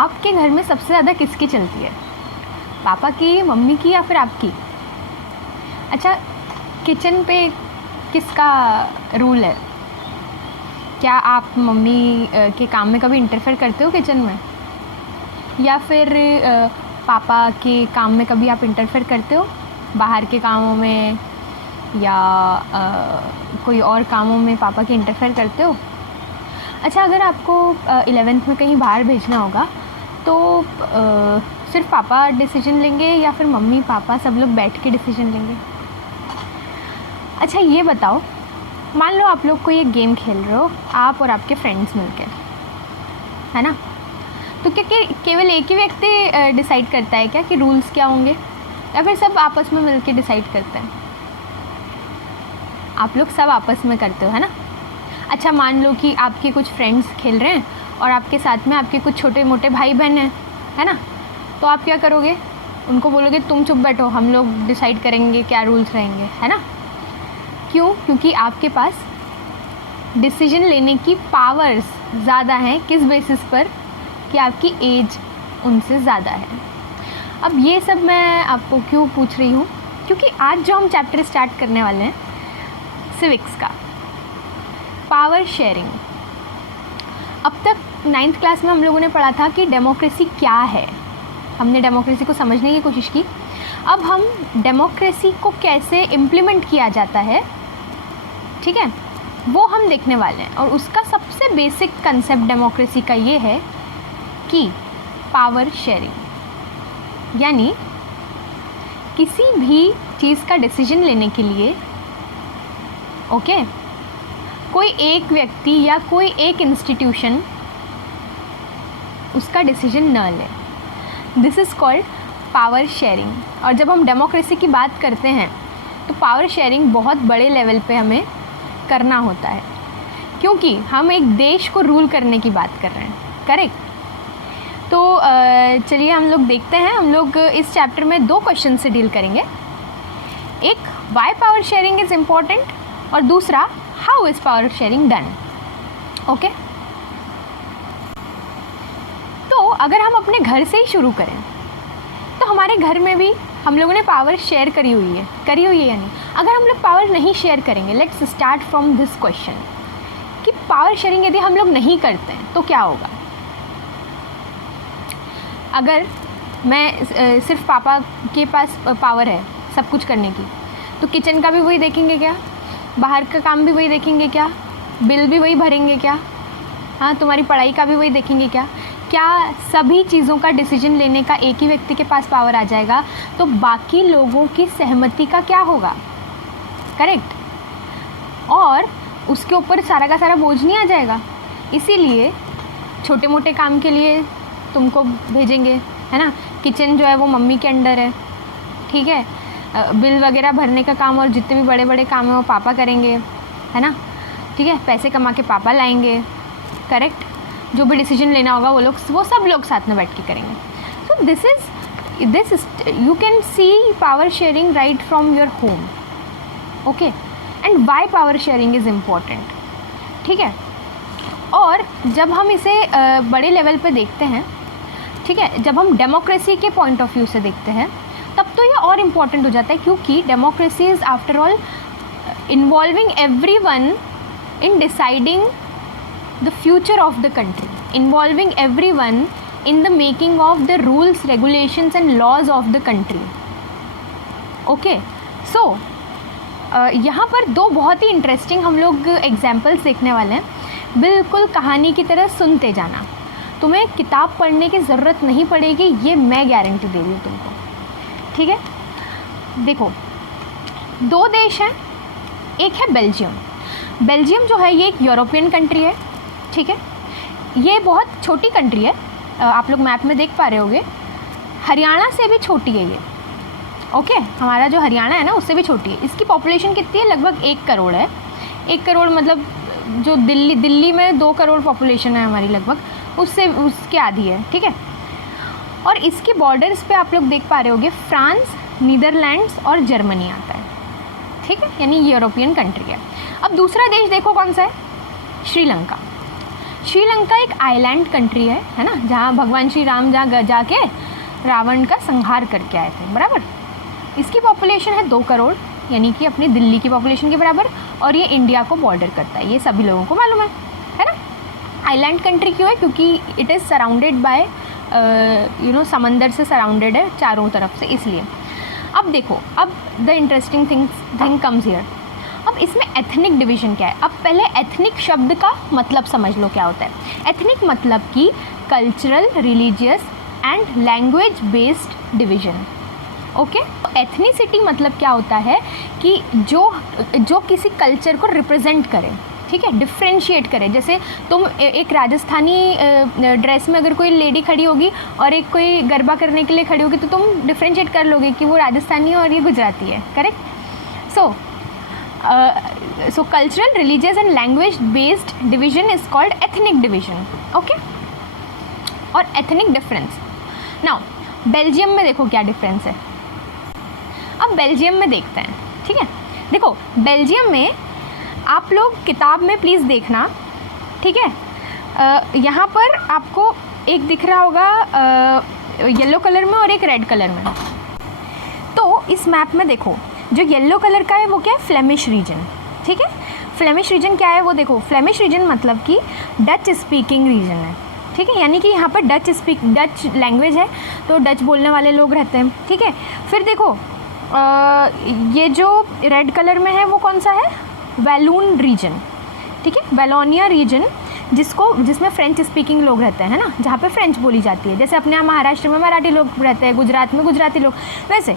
आपके घर में सबसे ज़्यादा किसकी चलती है, पापा की, मम्मी की या फिर आपकी? अच्छा, किचन पे किसका रूल है? क्या आप मम्मी के काम में कभी इंटरफेयर करते हो किचन में, या फिर पापा के काम में कभी आप इंटरफेयर करते हो, बाहर के कामों में या कोई और कामों में पापा के इंटरफेयर करते हो? अच्छा, अगर आपको 11th में कहीं बाहर भेजना होगा तो सिर्फ पापा डिसीजन लेंगे या फिर मम्मी पापा सब लोग बैठ के डिसीजन लेंगे? अच्छा ये बताओ, मान लो आप लोग कोई एक गेम खेल रहे हो, आप और आपके फ्रेंड्स मिलकर, है ना? तो क्या केवल एक ही व्यक्ति डिसाइड करता है क्या कि रूल्स क्या होंगे, या फिर सब आपस में मिलकर डिसाइड करते हैं? आप लोग सब आपस में करते हो, है ना? अच्छा, मान लो कि आपके कुछ फ्रेंड्स खेल रहे हैं और आपके साथ में आपके कुछ छोटे मोटे भाई बहन हैं, है ना? तो आप क्या करोगे? उनको बोलोगे तुम चुप बैठो, हम लोग डिसाइड करेंगे क्या रूल्स रहेंगे, है ना? क्यों? क्योंकि आपके पास डिसीजन लेने की पावर्स ज़्यादा हैं। किस बेसिस पर? कि आपकी एज उनसे ज़्यादा है। अब ये सब मैं आपको क्यों पूछ रही हूँ? क्योंकि आज जो हम चैप्टर स्टार्ट करने वाले हैं सिविक्स का, पावर शेयरिंग। अब तक 9th क्लास में हम लोगों ने पढ़ा था कि डेमोक्रेसी क्या है, हमने डेमोक्रेसी को समझने की कोशिश की। अब हम डेमोक्रेसी को कैसे इम्प्लीमेंट किया जाता है, ठीक है, वो हम देखने वाले हैं। और उसका सबसे बेसिक कंसेप्ट डेमोक्रेसी का ये है कि पावर शेयरिंग, यानी किसी भी चीज़ का डिसीजन लेने के लिए कोई एक व्यक्ति या कोई एक इंस्टीट्यूशन उसका डिसीजन न ले। This is called power sharing. और जब हम डेमोक्रेसी की बात करते हैं तो पावर शेयरिंग बहुत बड़े लेवल पे हमें करना होता है, क्योंकि हम एक देश को रूल करने की बात कर रहे हैं, करेक्ट? तो चलिए हम लोग देखते हैं। हम लोग इस चैप्टर में 2 क्वेश्चन से डील करेंगे। एक, why power sharing is important, और दूसरा, how is power sharing done. Okay, तो अगर हम अपने घर से ही शुरू करें तो हमारे घर में भी हम लोगों ने पावर शेयर करी हुई है या नहीं? अगर हम लोग पावर नहीं शेयर करेंगे, let's start from this question, कि पावर शेयरिंग यदि हम लोग नहीं करते हैं तो क्या होगा? अगर मैं सिर्फ पापा के पास पावर है सब कुछ करने की, तो किचन का भी वही देखेंगे क्या? बाहर का काम भी वही देखेंगे क्या? बिल भी वही भरेंगे क्या? हाँ, तुम्हारी पढ़ाई का भी वही देखेंगे क्या? क्या सभी चीज़ों का डिसीजन लेने का एक ही व्यक्ति के पास पावर आ जाएगा तो बाकी लोगों की सहमति का क्या होगा? करेक्ट? और उसके ऊपर सारा का सारा बोझ नहीं आ जाएगा। इसीलिए छोटे मोटे काम के लिए तुमको भेजेंगे, है ना? किचन जो है वो मम्मी के अंडर है, ठीक है? बिल वगैरह भरने का काम और जितने भी बड़े बड़े काम हैं वो पापा करेंगे, है ना? ठीक है, पैसे कमा के पापा लाएंगे, करेक्ट? जो भी डिसीजन लेना होगा वो सब लोग साथ में बैठ के करेंगे। So this you can see power sharing right from your home. Okay, and why power sharing is important, ठीक है? और जब हम इसे बड़े लेवल पे देखते हैं, ठीक है, जब हम डेमोक्रेसी के पॉइंट ऑफ व्यू से देखते हैं तब तो ये और इम्पॉर्टेंट हो जाता है, क्योंकि democracy is after all involving everyone in deciding the future of the country, involving everyone in the making of the rules, regulations and laws of the country. Okay, so यहाँ पर 2 बहुत ही इंटरेस्टिंग हम लोग examples देखने वाले हैं। बिल्कुल कहानी की तरह सुनते जाना, तुम्हें किताब पढ़ने की ज़रूरत नहीं पड़ेगी, ये मैं गारंटी दे रही हूँ तुमको, ठीक है? देखो, 2 देश हैं, एक है बेल्जियम। बेल्जियम जो है ये एक यूरोपियन कंट्री है, ठीक है? ये बहुत छोटी कंट्री है, आप लोग मैप में देख पा रहे होंगे। हरियाणा से भी छोटी है ये, ओके? हमारा जो हरियाणा है ना उससे भी छोटी है। इसकी पॉपुलेशन कितनी है? लगभग 1 करोड़ है। 1 करोड़ मतलब जो दिल्ली में 2 करोड़ पॉपुलेशन है हमारी लगभग, उसके आधी है, ठीक है? और इसकी बॉर्डर्स पे आप लोग देख पा रहे होंगे फ्रांस, नीदरलैंड्स और जर्मनी आता है, ठीक है? यानी यूरोपियन कंट्री है। अब दूसरा देश देखो कौन सा है? श्रीलंका। श्रीलंका एक आइलैंड कंट्री है ना, जहाँ भगवान श्री राम जहाँ जाके रावण का संहार करके आए थे, बराबर। इसकी पॉपुलेशन है 2 करोड़, यानी कि अपनी दिल्ली की पॉपुलेशन के बराबर, और ये इंडिया को बॉर्डर करता है, ये सभी लोगों को मालूम है ना। आइलैंड कंट्री क्यों है? क्योंकि इट इज़ सराउंडेड बाय समंदर से सराउंडेड है चारों तरफ से, इसलिए। अब देखो, अब the interesting thing comes here. अब इसमें एथनिक डिवीज़न क्या है? अब पहले एथनिक शब्द का मतलब समझ लो क्या होता है। एथनिक मतलब कि cultural, religious and language based division. Okay, ethnicity मतलब क्या होता है कि जो किसी कल्चर को रिप्रेजेंट करे, ठीक है, डिफ्रेंशिएट करे। जैसे तुम एक राजस्थानी ड्रेस में अगर कोई लेडी खड़ी होगी और एक कोई गरबा करने के लिए खड़ी होगी, तो तुम डिफ्रेंशिएट कर लोगे कि वो राजस्थानी है और ये गुजराती है, correct. So cultural, religious and language based division is called ethnic division. Okay, और एथनिक डिफरेंस। नाउ बेल्जियम में देखो क्या डिफरेंस है। अब बेल्जियम में देखते हैं, ठीक है। देखो, बेल्जियम में आप लोग किताब में प्लीज़ देखना, ठीक है। यहाँ पर आपको एक दिख रहा होगा येलो कलर में और एक रेड कलर में। तो इस मैप में देखो, जो येलो कलर का है वो क्या है? फ्लेमिश रीजन, ठीक है। फ्लेमिश रीजन क्या है वो देखो। फ्लेमिश रीजन मतलब कि डच स्पीकिंग रीजन है, ठीक है, यानी कि यहाँ पर डच लैंग्वेज है, तो डच बोलने वाले लोग रहते हैं, ठीक है। फिर देखो ये जो रेड कलर में है वो कौन सा है? वैलून रीजन, ठीक है, वैलोनिया रीजन, जिसमें फ्रेंच स्पीकिंग लोग रहते हैं ना, जहाँ पे फ्रेंच बोली जाती है। जैसे अपने यहाँ महाराष्ट्र में मराठी लोग रहते हैं, गुजरात में गुजराती लोग, वैसे,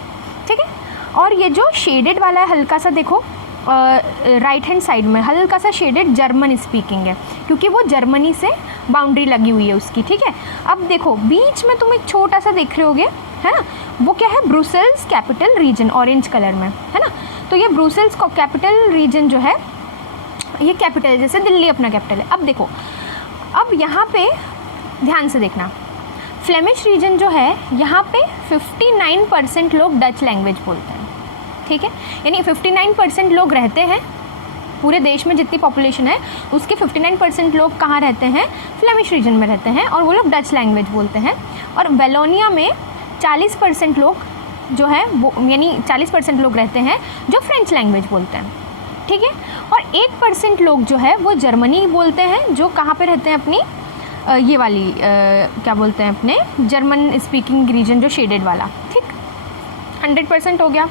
ठीक है। और ये जो शेडेड वाला है हल्का सा, देखो राइट हैंड साइड में हल्का सा शेडेड जर्मन स्पीकिंग है, क्योंकि वो जर्मनी से बाउंड्री लगी हुई है उसकी, ठीक है। अब देखो बीच में तुम एक छोटा सा देख रहे होगे, है ना, वो क्या है? Brussels capital region, orange colour में, है ना। तो ये ब्रुसेल्स कैपिटल रीजन जो है, ये कैपिटल, जैसे दिल्ली अपना कैपिटल है। अब देखो, अब यहाँ पे ध्यान से देखना, फ्लेमिश रीजन जो है, यहाँ पे 59% लोग डच लैंग्वेज बोलते हैं, ठीक है। यानी 59% लोग रहते हैं पूरे देश में, जितनी पॉपुलेशन है उसके 59% लोग कहाँ रहते हैं? फ्लेमिश रीजन में रहते हैं, और वो लोग डच लैंग्वेज बोलते हैं। और वेलोनिया में 40% लोग जो है वो, यानी 40% लोग रहते हैं जो फ्रेंच लैंग्वेज बोलते हैं, ठीक है। और 1% लोग जो है वो जर्मनी बोलते हैं, जो कहाँ पे रहते हैं? अपनी ये वाली क्या बोलते हैं, अपने जर्मन स्पीकिंग रीजन, जो शेडेड वाला, ठीक। 100% हो गया।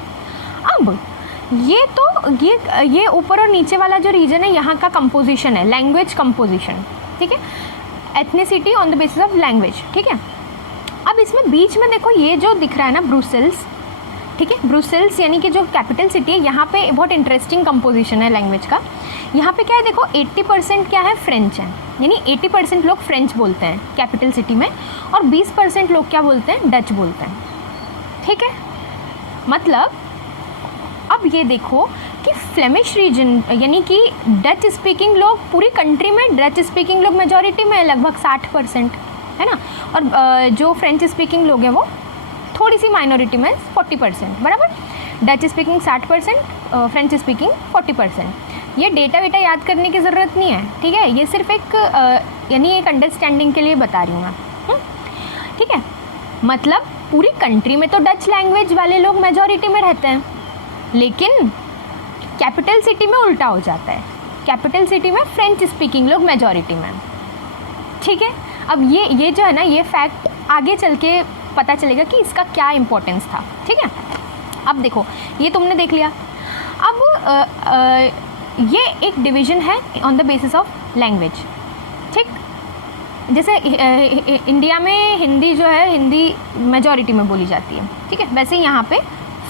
अब ये तो ये ऊपर और नीचे वाला जो रीजन है, यहाँ का कंपोजिशन है, लैंग्वेज कंपोजिशन, ठीक है, ethnicity on the basis of language, ठीक है। अब इसमें बीच में देखो, ये जो दिख रहा है ना ब्रुसेल्स, ठीक है, ब्रुसेल्स यानी कि जो कैपिटल सिटी है, यहाँ पे बहुत इंटरेस्टिंग कंपोजिशन है लैंग्वेज का। यहाँ पे क्या है देखो, 80% क्या है? फ्रेंच है, यानी 80% लोग फ्रेंच बोलते हैं कैपिटल सिटी में, और 20% लोग क्या बोलते हैं? डच बोलते हैं, ठीक है। मतलब अब ये देखो कि फ्लेमिश रीजन यानी कि डच स्पीकिंग लोग, पूरी कंट्री में डच स्पीकिंग लोग मेजॉरिटी में लगभग 60%, है ना, और जो फ्रेंच स्पीकिंग लोग हैं वो थोड़ी सी माइनॉरिटी में 40%, बराबर। Dutch speaking 60%, French speaking 40%। ये डेटा वेटा याद करने की ज़रूरत नहीं है, ठीक है, ये सिर्फ एक यानी एक अंडरस्टैंडिंग के लिए बता रही हूँ मैं, ठीक है। मतलब पूरी कंट्री में तो डच लैंग्वेज वाले लोग मेजॉरिटी में रहते हैं, लेकिन कैपिटल सिटी में उल्टा हो जाता है, कैपिटल सिटी में फ्रेंच स्पीकिंग लोग मेजॉरिटी में, ठीक है। अब ये जो है ना, ये फैक्ट आगे चल के पता चलेगा कि इसका क्या इम्पोर्टेंस था, ठीक है। अब देखो, ये तुमने देख लिया। अब ये एक डिवीज़न है on the basis of language, ठीक। जैसे इंडिया में हिंदी जो है, हिंदी मेजॉरिटी में बोली जाती है, ठीक है, वैसे यहाँ पे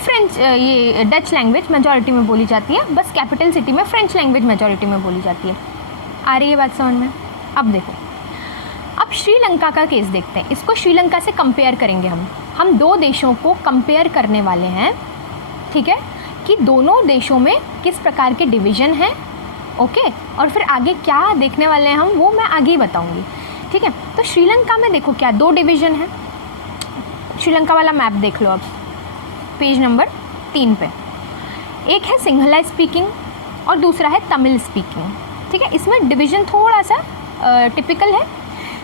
फ्रेंच, ये डच लैंग्वेज मेजॉरिटी में बोली जाती है, बस कैपिटल सिटी में फ्रेंच लैंग्वेज मेजॉरिटी में बोली जाती है। आ रही है बात समझ में? अब देखो, अब श्रीलंका का केस देखते हैं। इसको श्रीलंका से कंपेयर करेंगे हम 2 देशों को कंपेयर करने वाले हैं, ठीक है, कि दोनों देशों में किस प्रकार के डिवीज़न हैं, ओके। और फिर आगे क्या देखने वाले हैं हम, वो मैं आगे ही बताऊंगी, ठीक है। तो श्रीलंका में देखो क्या 2 डिवीज़न है। श्रीलंका वाला मैप देख लो अब, पेज नंबर 3 पे। एक है सिंहला स्पीकिंग और दूसरा है तमिल स्पीकिंग, ठीक है। इसमें डिवीज़न थोड़ा सा टिपिकल है।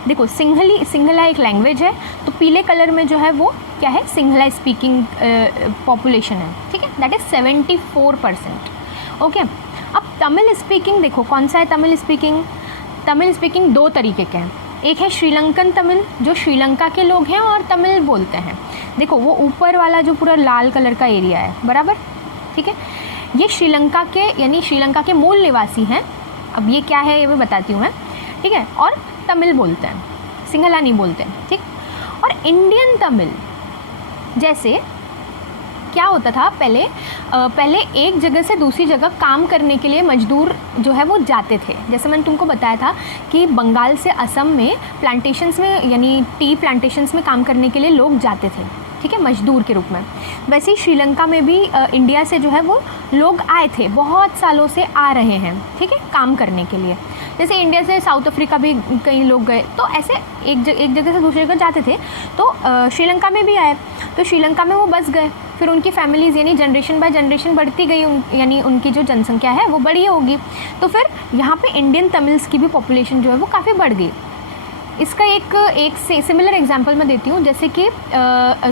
देखो सिंहला एक लैंग्वेज है, तो पीले कलर में जो है वो क्या है, सिंहला स्पीकिंग पॉपुलेशन है, ठीक है, दैट इज़ 74%। ओके, अब तमिल स्पीकिंग देखो कौन सा है तमिल स्पीकिंग। तमिल स्पीकिंग दो तरीके के हैं, एक है श्रीलंकन तमिल जो श्रीलंका के लोग हैं और तमिल बोलते हैं। देखो वो ऊपर वाला जो पूरा लाल कलर का एरिया है, बराबर, ठीक है, ये श्रीलंका के यानी श्रीलंका के मूल निवासी हैं। अब ये क्या है ये मैं बताती हूँ मैं, ठीक है, और तमिल बोलते हैं, सिंहला नहीं बोलते, ठीक। और इंडियन तमिल जैसे क्या होता था पहले एक जगह से दूसरी जगह काम करने के लिए मजदूर जो है वो जाते थे। जैसे मैंने तुमको बताया था कि बंगाल से असम में प्लांटेशंस में यानी टी प्लांटेशंस में काम करने के लिए लोग जाते थे, ठीक है, मजदूर के रूप में। वैसे ही श्रीलंका में भी इंडिया से जो है वो लोग आए थे, बहुत सालों से आ रहे हैं, ठीक है, काम करने के लिए। जैसे इंडिया से साउथ अफ्रीका भी कई लोग गए, तो ऐसे एक जगह से दूसरी जगह जाते थे। तो श्रीलंका में भी आए, तो श्रीलंका में वो बस गए, फिर उनकी फैमिलीज़ यानी जनरेशन बाय जनरेशन बढ़ती गई, यानी उनकी जो जनसंख्या है वो बड़ी होगी, तो फिर यहाँ पे इंडियन तमिल्स की भी पॉपुलेशन जो है वो काफ़ी बढ़ गई। इसका एक सिमिलर एग्जांपल मैं देती हूँ। जैसे कि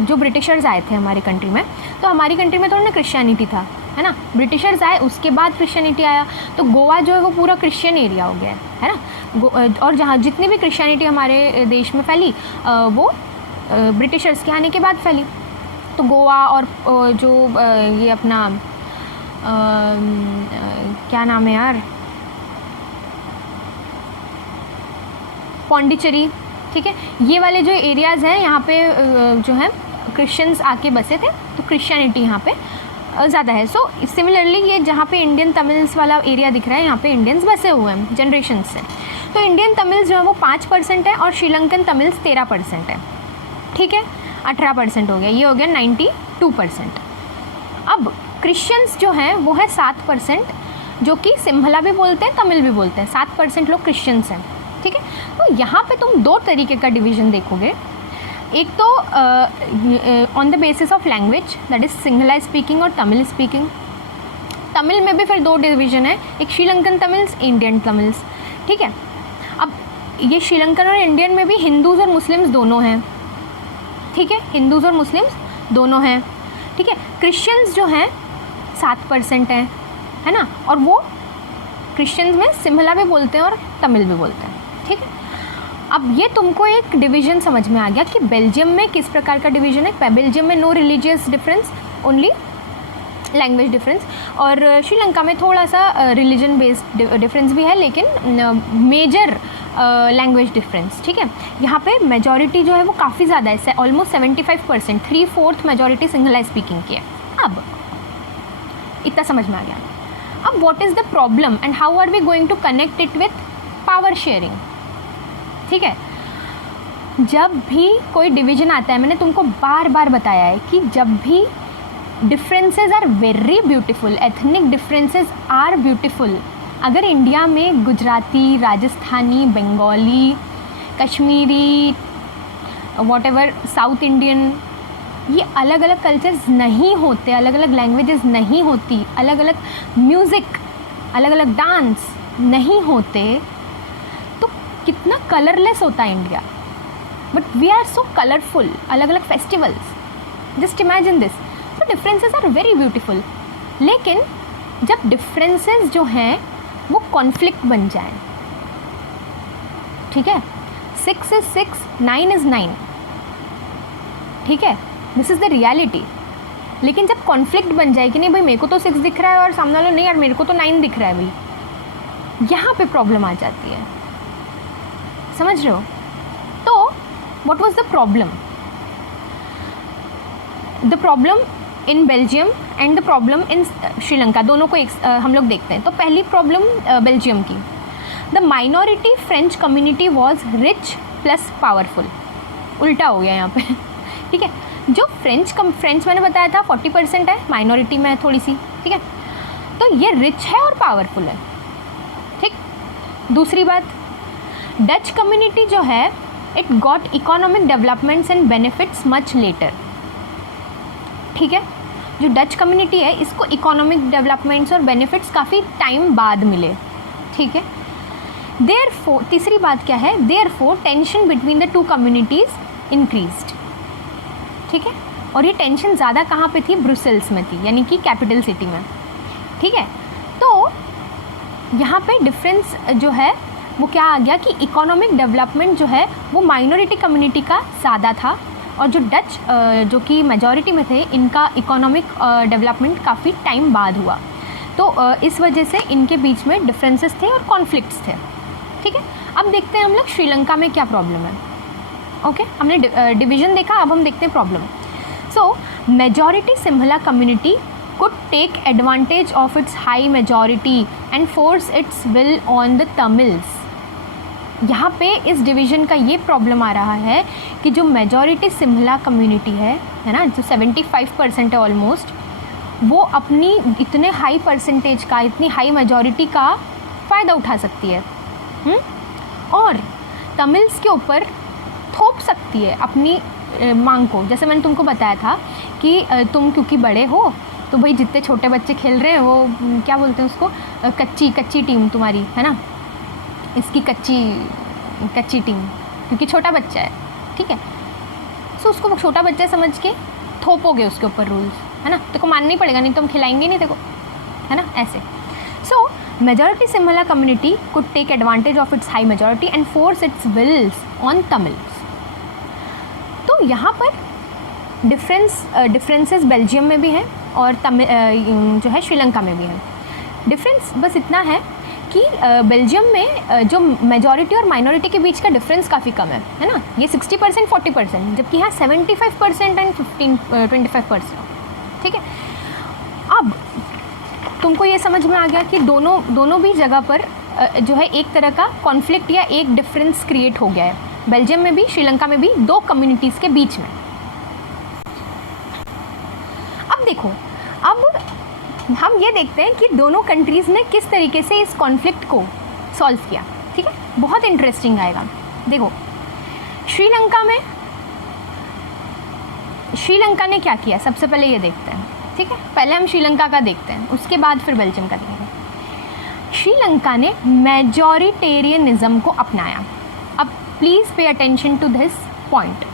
जो ब्रिटिशर्स आए थे हमारी कंट्री में, तो हमारी कंट्री में थोड़ा ना क्रिश्चियनिटी था, है ना, ब्रिटिशर्स आए उसके बाद क्रिश्चियनिटी आया, तो गोवा जो है वो पूरा क्रिश्चियन एरिया हो गया है ना। और जहाँ जितनी भी क्रिश्चियनिटी हमारे देश में फैली वो ब्रिटिशर्स के आने के बाद फैली। तो गोवा और जो ये अपना क्या नाम है यार, पौंडीचेरी, ठीक है, ये वाले जो एरियाज़ हैं यहाँ पे जो है क्रिश्चियंस आके बसे थे, तो क्रिश्चियनिटी यहाँ पे ज़्यादा है। सो सिमिलरली ये जहाँ पे इंडियन तमिल्स वाला एरिया दिख रहा है, यहाँ पे इंडियंस बसे हुए हैं जनरेशन से। तो इंडियन तमिल्स जो है वो 5% है और श्रीलंकन तमिल्स 13% है, ठीक है, 18% हो गया, ये हो गया 92%। अब क्रिश्चियंस जो हैं वो है 7%, जो कि सिंहला भी बोलते हैं तमिल भी बोलते हैं, 7% लोग क्रिश्चियंस हैं, ठीक है। तो यहाँ पे तुम दो तरीके का डिवीज़न देखोगे, एक तो on the basis of language that is Sinhala speaking और तमिल स्पीकिंग। तमिल में भी फिर दो डिवीज़न है, एक श्रीलंकन तमिल्स, इंडियन तमिल्स, ठीक है। अब ये श्रीलंकन और इंडियन में भी हिंदूज़ और मुस्लिम्स दोनों हैं, ठीक है, हिंदूज़ और मुस्लिम्स दोनों हैं, ठीक है। क्रिश्चियंस जो हैं 7% हैं, है ना, और वो क्रिश्चियंस में सिंहला भी बोलते हैं और तमिल भी बोलते हैं, ठीक है। अब ये तुमको एक डिवीज़न समझ में आ गया कि बेल्जियम में किस प्रकार का डिवीज़न है। बेल्जियम में no religious difference, only language difference, और श्रीलंका में थोड़ा सा रिलीजन बेस्ड डिफरेंस भी है, लेकिन मेजर लैंग्वेज डिफरेंस, ठीक है। यहाँ पे मेजॉरिटी जो है वो काफ़ी ज़्यादा है, ऑलमोस्ट 75%, 3/4 मेजॉरिटी सिंहला स्पीकिंग की है। अब इतना समझ में आ गया। अब what is the problem and how are we going to connect it with power sharing, ठीक है। जब भी कोई डिवीज़न आता है, मैंने तुमको बार बार बताया है कि जब भी differences are very beautiful, ethnic differences are beautiful. अगर इंडिया में Gujarati, Rajasthani, Bengali, Kashmiri, whatever, south Indian, ये अलग अलग कल्चर्स नहीं होते, अलग अलग लैंग्वेजेस नहीं होती, अलग अलग म्यूज़िक, अलग अलग डांस नहीं होते, तो कितना कलरलेस होता है India. But we are so colourful, अलग अलग फेस्टिवल्स, जस्ट इमेजिन दिस। तो डिफरेंसेस आर वेरी ब्यूटीफुल, लेकिन जब डिफरेंसेस जो हैं वो कॉन्फ्लिक्ट बन जाए, ठीक है, 6 is 6, 9 is 9, ठीक है, दिस इज़ द रियलिटी। लेकिन जब कॉन्फ्लिक्ट बन जाए कि नहीं भाई मेरे को तो 6 दिख रहा है और सामने वालों नहीं यार मेरे को तो 9 दिख रहा है भाई, यहाँ पे प्रॉब्लम आ जाती है, समझ रहे हो। तो what was the problem? The problem in Belgium and the problem in Sri Lanka, दोनों को हम लोग देखते हैं। तो पहली प्रॉब्लम बेल्जियम की, the minority French community was rich plus powerful. उल्टा हो गया यहाँ पे, ठीक है। जो फ्रेंच मैंने बताया था 40% है, माइनॉरिटी में थोड़ी सी, ठीक है। तो ये रिच है और पावरफुल है, ठीक। दूसरी बात, डच कम्युनिटी जो है it got economic developments and benefits much later, ठीक है। जो डच कम्युनिटी है इसको इकोनॉमिक डेवलपमेंट्स और बेनिफिट्स काफ़ी टाइम बाद मिले, ठीक है। देयरफॉर, तीसरी बात क्या है, therefore tension between the two communities increased. ठीक है, और ये टेंशन ज़्यादा कहाँ पे थी, ब्रुसेल्स में थी, यानी कि कैपिटल सिटी में। ठीक है, तो यहाँ पे डिफरेंस जो है वो क्या आ गया कि इकोनॉमिक डेवलपमेंट जो है वो माइनॉरिटी कम्युनिटी का ज़्यादा था, और जो डच जो कि मेजॉरिटी में थे, इनका इकोनॉमिक डेवलपमेंट काफ़ी टाइम बाद हुआ। तो इस वजह से इनके बीच में डिफरेंसेस थे और कॉन्फ्लिक्ट्स थे। ठीक है, अब देखते हैं हम लोग श्रीलंका में क्या प्रॉब्लम है। ओके, हमने डिवीज़न देखा, अब हम देखते हैं problem. So majority Sinhala community could take advantage of its high majority and force its will on the Tamils। यहाँ पे इस डिवीज़न का ये प्रॉब्लम आ रहा है कि जो मेजॉरिटी सिंहला कम्युनिटी है ना, जो 75% है ऑलमोस्ट, वो अपनी इतने हाई परसेंटेज का, इतनी हाई मेजॉरिटी का फ़ायदा उठा सकती है और तमिल्स के ऊपर थोप सकती है अपनी मांग को। जैसे मैंने तुमको बताया था कि तुम क्योंकि बड़े हो तो भाई जितने छोटे बच्चे खेल रहे हैं वो क्या बोलते हैं उसको, कच्ची टीम तुम्हारी है ना, इसकी कच्ची टीम, क्योंकि छोटा बच्चा है। ठीक है, सो उसको छोटा बच्चा समझ के थोपोगे उसके ऊपर रूल्स, है ना, तेको मानना ही पड़ेगा, नहीं तो हम खिलाएंगे नहीं तेको, है ना, ऐसे। So majority Sinhala community could take advantage of its high majority and force its wills on Tamils. तो यहाँ पर डिफरेंसेस बेल्जियम में भी हैं और जो है श्रीलंका में भी है। डिफरेंस बस इतना है कि बेल्जियम में जो मेजॉरिटी और माइनॉरिटी के बीच का डिफरेंस काफ़ी कम है ना, ये 60% 40%, जबकि यहाँ 75% एंड 25%। ठीक है, अब तुमको ये समझ में आ गया कि दोनों भी जगह पर जो है एक तरह का कॉन्फ्लिक्ट या एक डिफरेंस क्रिएट हो गया है, बेल्जियम में भी श्रीलंका में भी, दो कम्युनिटीज़ के बीच में। अब देखो, अब हम ये देखते हैं कि दोनों कंट्रीज़ ने किस तरीके से इस कॉन्फ्लिक्ट को सॉल्व किया। ठीक है, बहुत इंटरेस्टिंग आएगा। देखो श्रीलंका ने क्या किया, सबसे पहले ये देखते हैं। ठीक है, पहले हम श्रीलंका का देखते हैं, उसके बाद फिर बेल्जियम का देखेंगे। श्रीलंका ने मेजॉरिटेरियनिज्म को अपनाया। अब please pay attention to this point.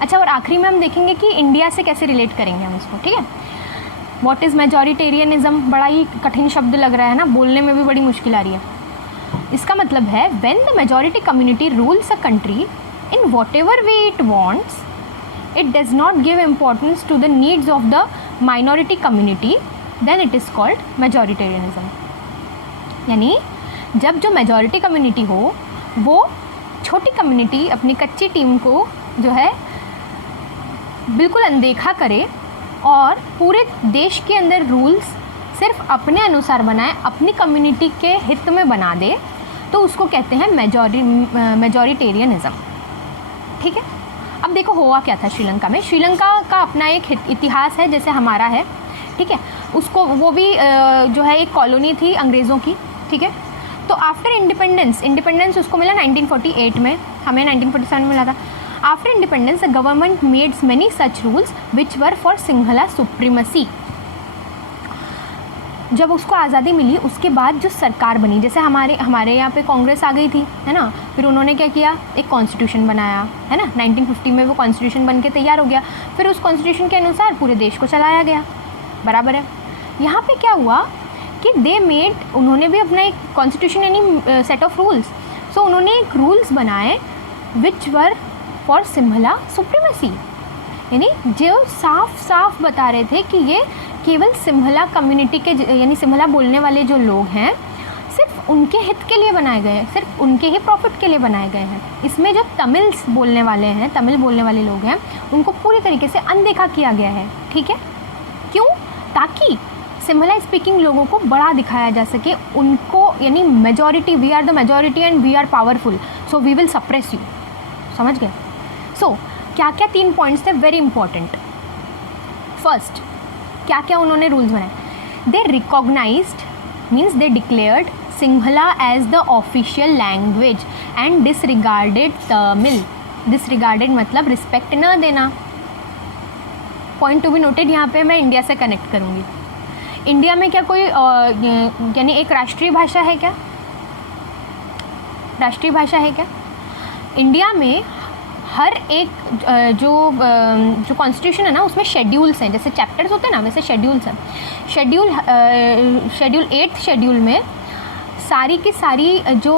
अच्छा, और आखिरी में हम देखेंगे कि इंडिया से कैसे रिलेट करेंगे हम इसको। ठीक है, व्हाट इज़ मेजॉरिटेरियनिज्म, बड़ा ही कठिन शब्द लग रहा है ना, बोलने में भी बड़ी मुश्किल आ रही है। इसका मतलब है when the majority community rules a country in whatever way it wants, it does not give importance to the needs of the minority community, then it is called majoritarianism. यानी जब जो मेजॉरिटी कम्युनिटी हो वो छोटी community, अपनी कच्ची team को जो है बिल्कुल अनदेखा करे और पूरे देश के अंदर रूल्स सिर्फ अपने अनुसार बनाए, अपनी कम्युनिटी के हित में बना दे, तो उसको कहते हैं मेजॉरिटेरियनिज्म। ठीक है, अब देखो हुआ क्या था श्रीलंका में। श्रीलंका का अपना एक इतिहास है जैसे हमारा है। ठीक है, उसको वो भी जो है एक कॉलोनी थी अंग्रेज़ों की। ठीक है, तो आफ्टर इंडिपेंडेंस उसको मिला 1948 में, हमें 1947 में मिला था। After independence the government mades many such rules which were for Sinhala supremacy. जब उसको आज़ादी मिली उसके बाद जो सरकार बनी, जैसे हमारे यहाँ पे कांग्रेस आ गई थी, है ना, फिर उन्होंने क्या किया, एक कॉन्स्टिट्यूशन बनाया, है ना, 1950 में वो कॉन्स्टिट्यूशन बन के तैयार हो गया। फिर उस कॉन्स्टिट्यूशन के अनुसार पूरे देश को चलाया गया, बराबर है। यहाँ पे क्या हुआ कि उन्होंने भी अपना एक कॉन्स्टिट्यूशन यानी सेट ऑफ रूल्स, सो उन्होंने एक रूल्स बनाए विच वर फॉर सिंहला सुप्रीमेसी, यानी जो साफ बता रहे थे कि ये केवल सिंहला कम्युनिटी के यानी सिंहला बोलने वाले जो लोग हैं सिर्फ उनके हित के लिए बनाए गए हैं, सिर्फ उनके ही प्रॉफिट के लिए बनाए गए हैं। इसमें जो तमिल बोलने वाले लोग हैं उनको पूरी तरीके से अनदेखा किया गया है। ठीक है, क्यों? ताकि सिंहला स्पीकिंग लोगों को बड़ा दिखाया जा सके, उनको यानी majority, we are the majority and we are powerful, so we will suppress you. समझ गए? सो क्या क्या 3 पॉइंट्स थे वेरी इंपॉर्टेंट। फर्स्ट, क्या क्या उन्होंने रूल्स बनाए? They recognized means they declared Sinhala as the official language and disregarded Tamil. Disregarded मतलब रिस्पेक्ट न देना। पॉइंट टू बी नोटेड, यहाँ पे मैं इंडिया से कनेक्ट करूँगी। इंडिया में क्या कोई यानी एक राष्ट्रीय भाषा है क्या? राष्ट्रीय भाषा है क्या? इंडिया में हर एक जो कॉन्स्टिट्यूशन है ना, उसमें शेड्यूल्स हैं, जैसे चैप्टर्स होते हैं ना, वैसे शेड्यूल्स हैं। शेड्यूल 8th शेड्यूल में सारी की सारी जो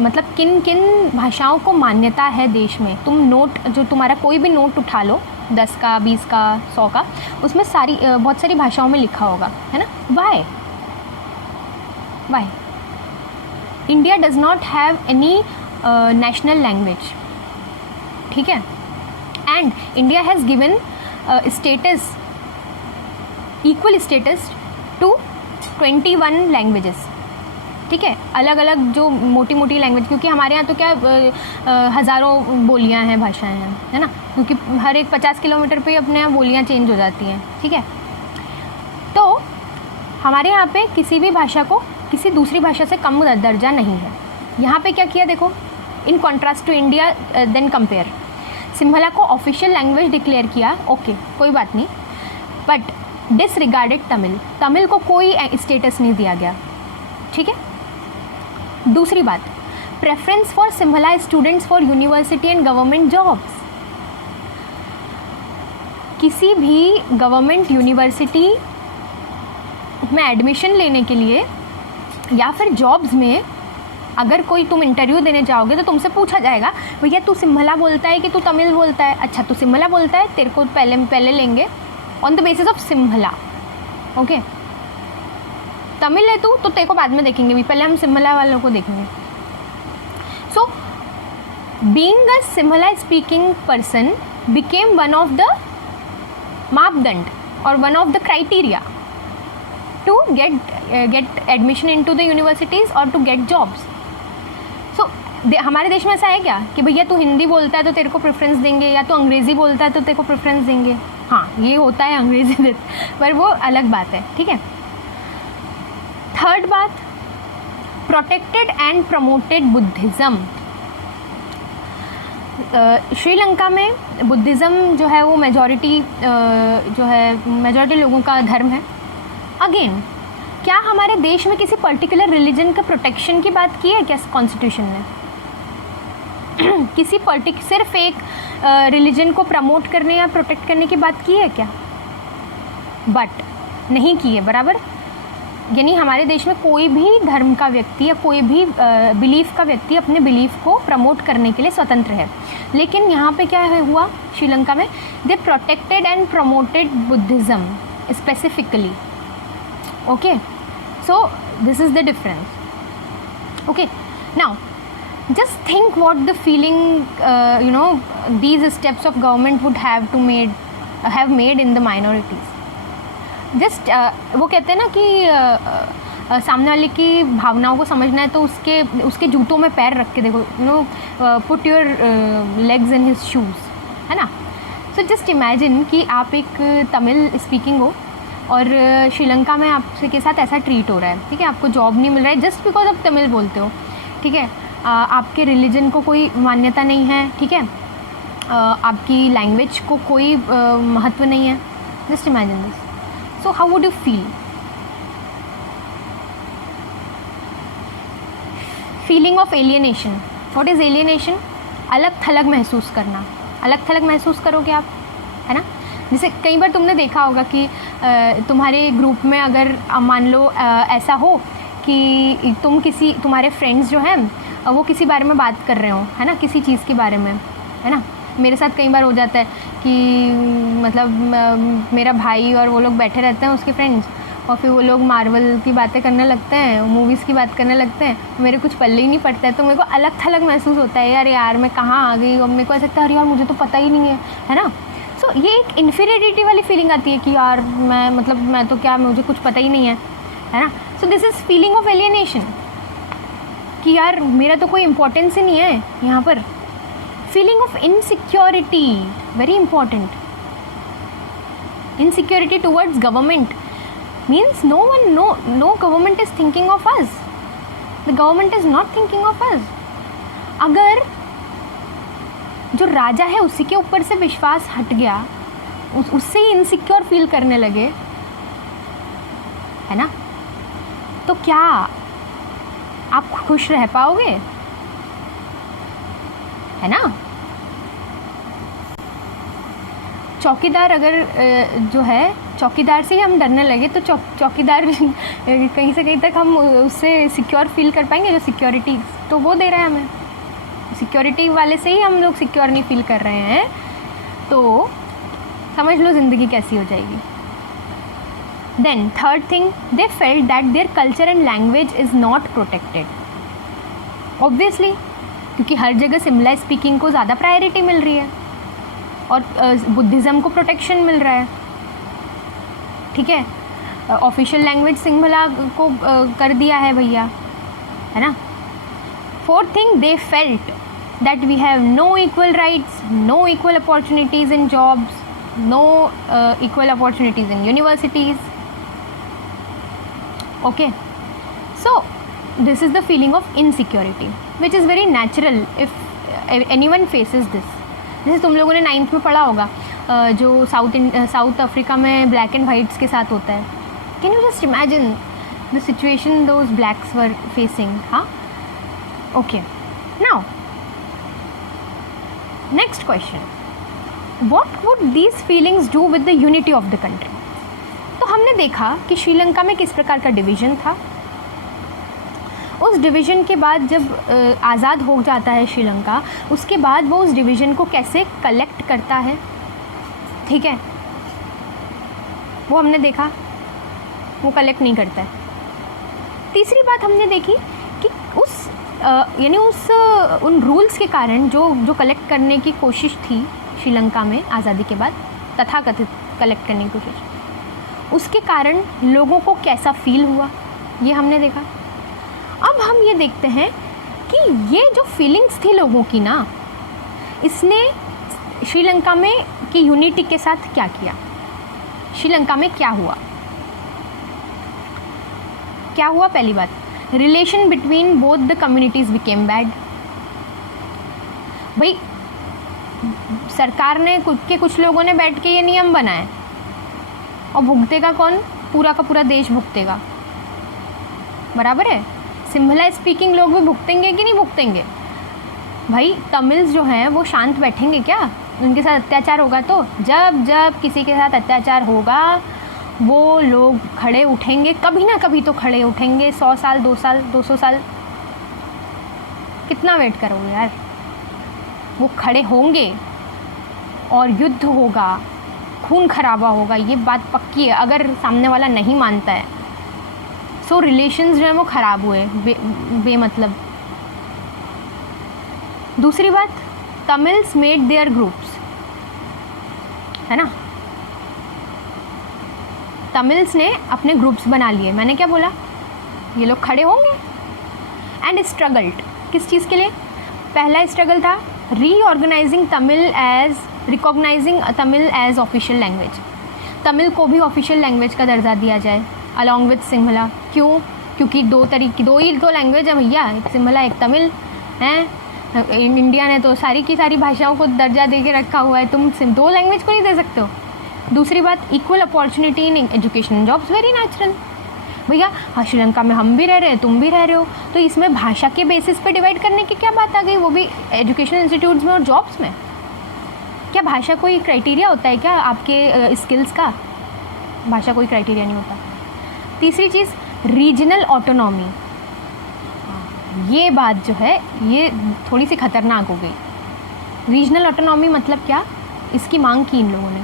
मतलब किन किन भाषाओं को मान्यता है देश में, तुम नोट, जो तुम्हारा कोई भी नोट उठा लो, 10 का, 20 का, 100 का, उसमें सारी बहुत सारी भाषाओं में लिखा होगा, है ना। Why India does not have any national language, ठीक है, and India has given status, equal status to 21 languages, ठीक है, अलग अलग जो मोटी मोटी लैंग्वेज, क्योंकि हमारे यहाँ तो क्या हज़ारों बोलियाँ हैं, भाषाएं हैं, है ना, क्योंकि हर एक 50 किलोमीटर पे अपने यहाँ बोलियाँ चेंज हो जाती हैं, ठीक है। तो हमारे यहाँ पे किसी भी भाषा को किसी दूसरी भाषा से कम दर्जा नहीं है। यहाँ पे क्या किया देखो, in contrast to India, then compare, Sinhala को ऑफिशियल लैंग्वेज डिक्लेयर किया, ओके कोई बात नहीं, बट डिसरिगार्डेड तमिल को कोई स्टेटस नहीं दिया गया, ठीक है। दूसरी बात, preference for Sinhala students for university and government jobs, किसी भी गवर्नमेंट यूनिवर्सिटी में एडमिशन लेने के लिए या फिर जॉब्स में अगर कोई तुम इंटरव्यू देने जाओगे तो तुमसे पूछा जाएगा, भैया तू सिंहला बोलता है कि तू तमिल बोलता है? अच्छा, तू सिंहला बोलता है, तेरे को पहले लेंगे on the basis of Sinhala, okay. Tamil है तू, तो तेरे को बाद में देखेंगे, भी पहले हम सिंहला वालों को देखेंगे। So being a Sinhala speaking person became one of the मापदंड और one of the criteria to get admission into the universities और टू गेट जॉब्स। सो हमारे देश में ऐसा है क्या कि भैया तू हिंदी बोलता है तो तेरे को प्रेफरेंस देंगे, या तो अंग्रेज़ी बोलता है तो तेरे को प्रेफरेंस देंगे? हाँ, ये होता है अंग्रेज़ी पर वो अलग बात है, ठीक है। थर्ड बात, protected and promoted Buddhism. Sri Lanka में बुद्धिज़्म जो है वो मेजॉरिटी लोगों का धर्म है। अगेन, क्या हमारे देश में किसी पर्टिकुलर रिलीजन का प्रोटेक्शन की बात की है क्या कॉन्स्टिट्यूशन ने? किसी सिर्फ एक रिलीजन को प्रमोट करने या प्रोटेक्ट करने की बात की है क्या? बट नहीं की है, बराबर। यानी हमारे देश में कोई भी धर्म का व्यक्ति या कोई भी बिलीफ का व्यक्ति अपने बिलीफ को प्रमोट करने के लिए स्वतंत्र है। लेकिन यहाँ पे क्या हुआ श्रीलंका में, they protected and promoted Buddhism specifically, okay, so this is the difference, okay. Now just think what the feeling these steps of government would have made in the minorities. just वो कहते हैं ना कि सामने वाले की भावनाओं को समझना है तो उसके जूतों में पैर रख के देखो, put your legs in his shoes, है ना। सो जस्ट इमेजिन कि आप एक तमिल स्पीकिंग हो और श्रीलंका में आपके साथ ऐसा ट्रीट हो रहा है, ठीक है, आपको जॉब नहीं मिल रहा है जस्ट बिकॉज आप तमिल बोलते हो, ठीक है, आपके रिलीजन को कोई मान्यता नहीं है, ठीक है, आपकी लैंग्वेज को कोई महत्व नहीं है। Just imagine this. So how would you feel? Feeling of alienation. What is alienation? अलग थलग महसूस करना। अलग थलग महसूस करोगे आप, है ना। जैसे कई बार तुमने देखा होगा कि तुम्हारे ग्रुप में अगर मान लो ऐसा हो कि तुम्हारे फ्रेंड्स जो हैं वो किसी बारे में बात कर रहे हो, है ना, किसी चीज़ के बारे में, है ना। मेरे साथ कई बार हो जाता है कि मतलब मेरा भाई और वो लोग बैठे रहते हैं, उसके फ्रेंड्स, और फिर वो लोग मार्वल की बातें करने लगते हैं, मूवीज़ की बात करने लगते हैं, मेरे कुछ पल्ले ही नहीं पड़ता है, तो मेरे को अलग थलग महसूस होता है, यार मैं कहाँ आ गई, और मेरे को ऐसा लगता है अरे यार मुझे तो पता ही नहीं है ना। सो ये एक इन्फीरियरिटी वाली फीलिंग आती है कि यार मैं तो क्या, मुझे कुछ पता ही नहीं है ना। So this is feeling of alienation कि यार मेरा तो कोई इम्पोर्टेंस ही नहीं है यहाँ पर। Feeling of insecurity, very important. Insecurity towards government means no government is thinking of us, the government is not thinking of us. अगर जो राजा है उसी के ऊपर से विश्वास हट गया, उससे ही इनसिक्योर फील करने लगे, है ना, तो क्या आप खुश रह पाओगे? है ना। चौकीदार अगर जो है चौकीदार से ही हम डरने लगे तो चौकीदार कहीं से कहीं तक हम उससे सिक्योर फील कर पाएंगे। जो सिक्योरिटी तो वो दे रहा है हमें, सिक्योरिटी वाले से ही हम लोग सिक्योर नहीं फील कर रहे हैं, तो समझ लो ज़िंदगी कैसी हो जाएगी। Then third thing, they felt that their culture and language is not protected. Obviously, क्योंकि हर जगह सिमला स्पीकिंग को ज़्यादा प्रायोरिटी मिल रही है और बुद्धिज़्म को प्रोटेक्शन मिल रहा है, ठीक है। ऑफिशियल लैंग्वेज सिमला को कर दिया है भैया, है ना। Fourth thing, they felt that we have no equal rights, no equal opportunities in jobs, no equal opportunities in universities. Okay, so this is the feeling of insecurity which is very natural if anyone faces this. जैसे तुम लोगों ने 9th में पढ़ा होगा जो South Africa में black and whites के साथ होता है। Can you just imagine the situation those blacks were facing. हाँ, okay, now next question, What would these feelings do with the unity of the country? तो हमने देखा कि श्रीलंका में किस प्रकार का डिवीज़न था। उस डिवीज़न के बाद जब आज़ाद हो जाता है श्रीलंका, उसके बाद वो उस डिवीज़न को कैसे कलेक्ट करता है, ठीक है, वो हमने देखा, वो कलेक्ट नहीं करता है। तीसरी बात हमने देखी कि उस यानी उन रूल्स के कारण जो कलेक्ट करने की कोशिश थी श्रीलंका में आज़ादी के बाद, तथाकथित कलेक्ट करने की कोशिश, उसके कारण लोगों को कैसा फील हुआ, ये हमने देखा। अब हम ये देखते हैं कि ये जो फीलिंग्स थी लोगों की ना, इसने श्रीलंका में की यूनिटी के साथ क्या किया, श्रीलंका में क्या हुआ। पहली बात, relation between both the communities became bad. भाई सरकार ने कुछ लोगों ने बैठ के ये नियम बनाए और भुगतेगा कौन, पूरा का पूरा देश भुगतेगा, बराबर है। सिम्हला स्पीकिंग लोग भी भुगतेंगे कि नहीं भुगतेंगे। भाई तमिल्स जो हैं वो शांत बैठेंगे क्या, उनके साथ अत्याचार होगा तो जब किसी के साथ अत्याचार होगा वो लोग खड़े उठेंगे, कभी ना कभी तो खड़े उठेंगे। 100 साल 2 साल 200 साल कितना वेट करोगे यार, वो खड़े होंगे और युद्ध होगा, खून खराबा होगा, ये बात पक्की है अगर सामने वाला नहीं मानता है। सो रिलेशंस जो है वो ख़राब हुए बेमतलब। दूसरी बात, तमिल्स मेड देयर ग्रुप्स, है ना, तमिल्स ने अपने ग्रुप्स बना लिए। मैंने क्या बोला, ये लोग खड़े होंगे। एंड स्ट्रगल्ड, किस चीज़ के लिए, पहला स्ट्रगल था reorganising Tamil as recognising Tamil as official language, Tamil को भी ऑफिशियल लैंग्वेज का दर्जा दिया जाए अलॉन्ग विथ सिम्हला। क्यों, क्योंकि दो ही लैंग्वेज है भैया, एक सिम्हला एक तमिल हैं। इंडिया ने तो सारी की सारी भाषाओं को दर्जा दे के रखा हुआ है, तुम 2 लैंग्वेज को नहीं दे सकते हो। दूसरी बात, equal opportunity in education and jobs, very natural भैया। हाँ, श्रीलंका में हम भी रह रहे हैं, तुम भी रह रहे हो, तो इसमें भाषा के बेसिस पे डिवाइड करने की क्या बात आ गई, वो भी एजुकेशन इंस्टीट्यूट्स में और जॉब्स में। क्या भाषा कोई क्राइटेरिया होता है क्या आपके स्किल्स का, भाषा कोई क्राइटेरिया नहीं होता। तीसरी चीज़, रीजनल ऑटोनॉमी, ये बात जो है ये थोड़ी सी खतरनाक हो गई। रीजनल ऑटोनॉमी मतलब क्या, इसकी मांग की इन लोगों ने।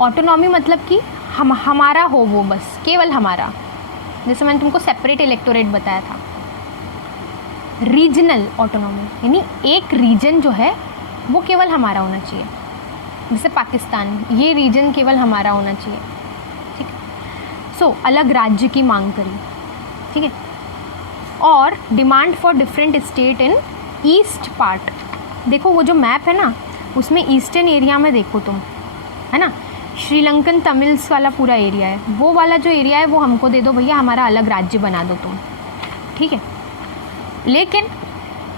ऑटोनॉमी मतलब कि हमारा हो वो, बस केवल हमारा, जैसे मैंने तुमको सेपरेट इलेक्टोरेट बताया था। रीजनल ऑटोनॉमी यानी एक रीजन जो है वो केवल हमारा होना चाहिए, जैसे पाकिस्तान, ये रीजन केवल हमारा होना चाहिए, ठीक है। सो अलग राज्य की मांग करी, ठीक है। और demand for different state in east part, देखो वो जो मैप है ना, उसमें ईस्टर्न एरिया में देखो तुम, है ना, श्रीलंकन तमिल्स वाला पूरा एरिया है, वो वाला जो एरिया है वो हमको दे दो भैया, हमारा अलग राज्य बना दो तुम, ठीक है। लेकिन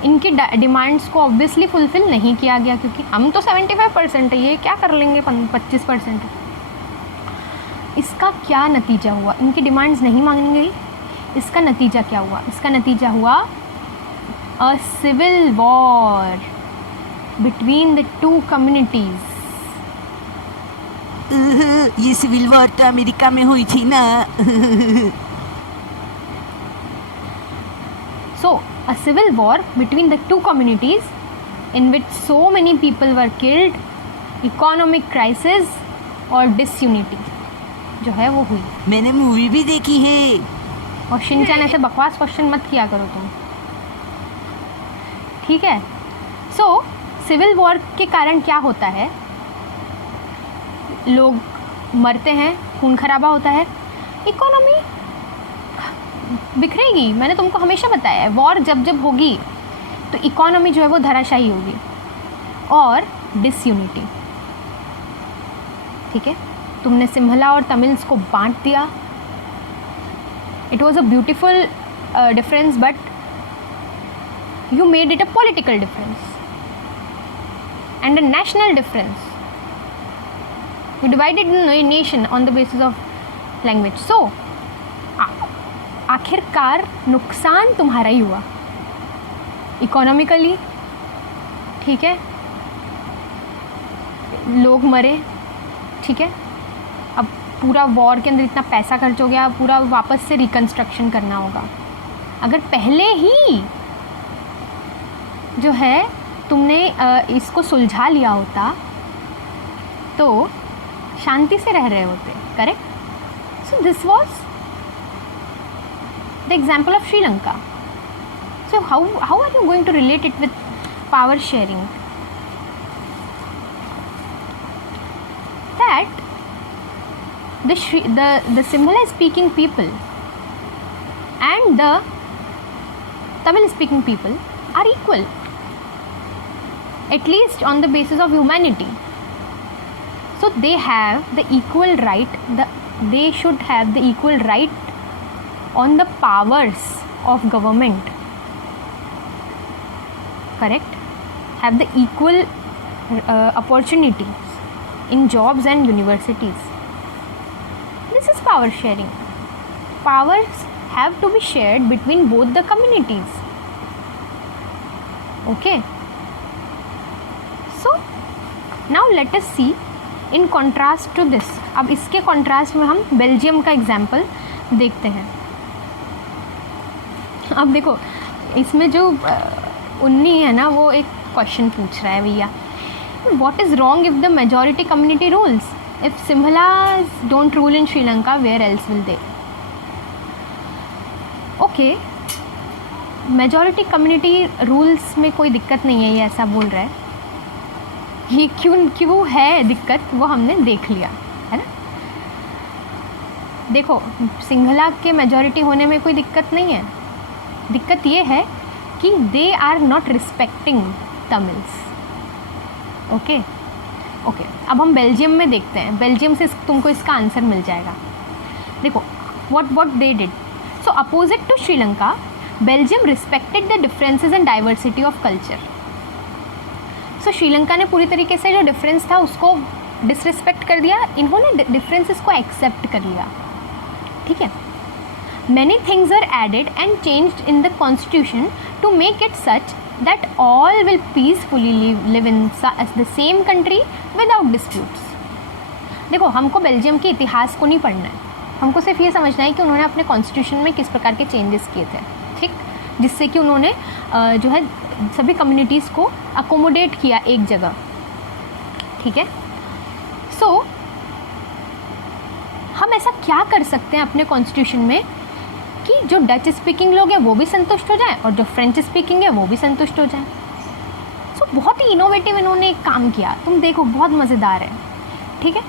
इनकी डिमांड्स को ऑब्वियसली फुलफ़िल नहीं किया गया, क्योंकि हम तो 75% है, ये क्या कर लेंगे 25%। इसका क्या नतीजा हुआ, इनकी डिमांड्स नहीं मांगी गई, इसका नतीजा क्या हुआ, इसका नतीजा हुआ a civil war. between the two communities. ये सिविल वॉर तो अमेरिका में हुई थी ना. So, a civil war between the two communities in which so many people were killed, economic crisis और disunity जो है वो हुई. मैंने मूवी भी देखी है. और शिनचैन ऐसे बकवास क्वेश्चन मत किया करो तुम, ठीक है. सो सिविल वॉर के कारण क्या होता है, लोग मरते हैं, खून खराबा होता है, इकोनॉमी बिखरेगी. मैंने तुमको हमेशा बताया है, वॉर जब जब होगी तो इकोनॉमी जो है वो धराशायी होगी. और डिसयूनिटी, ठीक है. तुमने सिम्हला और तमिल्स को बांट दिया. It was a beautiful difference but you made it a political difference and a national difference. You divided the nation on the basis of language. So, आखिरकार नुकसान तुम्हारा ही हुआ इकोनॉमिकली, ठीक है. लोग मरे, ठीक है. अब पूरा वॉर के अंदर इतना पैसा खर्च हो गया, पूरा वापस से रिकन्स्ट्रक्शन करना होगा. अगर पहले ही जो है तुमने इसको सुलझा लिया होता तो शांति से रह रहे होते. Correct. So this was the example of Sri Lanka. So how are you going to relate it with power sharing? That the Sinhala speaking people and the Tamil speaking people are equal, at least on the basis of humanity. So they have the equal right, they should have the equal right on the powers of government. Correct? Have the equal opportunities in jobs and universities. This is power sharing. Powers have to be shared between both the communities. Okay? So now let us see in contrast to this. अब इसके contrast में हम Belgium का example देखते हैं. अब देखो इसमें जो 19 है ना, वो एक क्वेश्चन पूछ रहा है भैया, what is wrong if the majority community rules? If Sinhalas don't rule in Sri Lanka, where else will they? Okay, majority community rules में कोई दिक्कत नहीं है, ये ऐसा बोल रहा है. ये क्यों है दिक्कत, वो हमने देख लिया है ना. देखो सिंघला के मेजॉरिटी होने में कोई दिक्कत नहीं है. दिक्कत ये है कि they are not respecting Tamils. Okay. अब हम बेल्जियम में देखते हैं. बेल्जियम से तुमको इसका आंसर मिल जाएगा. देखो what they did. So opposite to Sri Lanka, Belgium respected the differences and diversity of culture. So Sri Lanka ने पूरी तरीके से जो डिफरेंस था उसको डिसरिस्पेक्ट कर दिया, इन्होंने डिफरेंसेस को एक्सेप्ट कर लिया. ठीक है. Many things were added and changed in the constitution to make it such that all will peacefully live in the same country without disputes. देखो हमको बेल्जियम के इतिहास को नहीं पढ़ना है, हमको सिर्फ ये समझना है कि उन्होंने अपने कॉन्स्टिट्यूशन में किस प्रकार के चेंजेस किए थे. ठीक. जिससे कि उन्होंने जो है सभी कम्युनिटीज़ को अकोमोडेट किया एक जगह. ठीक है. सो हम ऐसा क्या कर सकते हैं अपने कॉन्स्टिट्यूशन में कि जो डच स्पीकिंग लोग हैं वो भी संतुष्ट हो जाएं और जो फ्रेंच स्पीकिंग है वो भी संतुष्ट हो जाएं. सो बहुत ही इनोवेटिव इन्होंने एक काम किया. तुम देखो बहुत मज़ेदार है. ठीक है.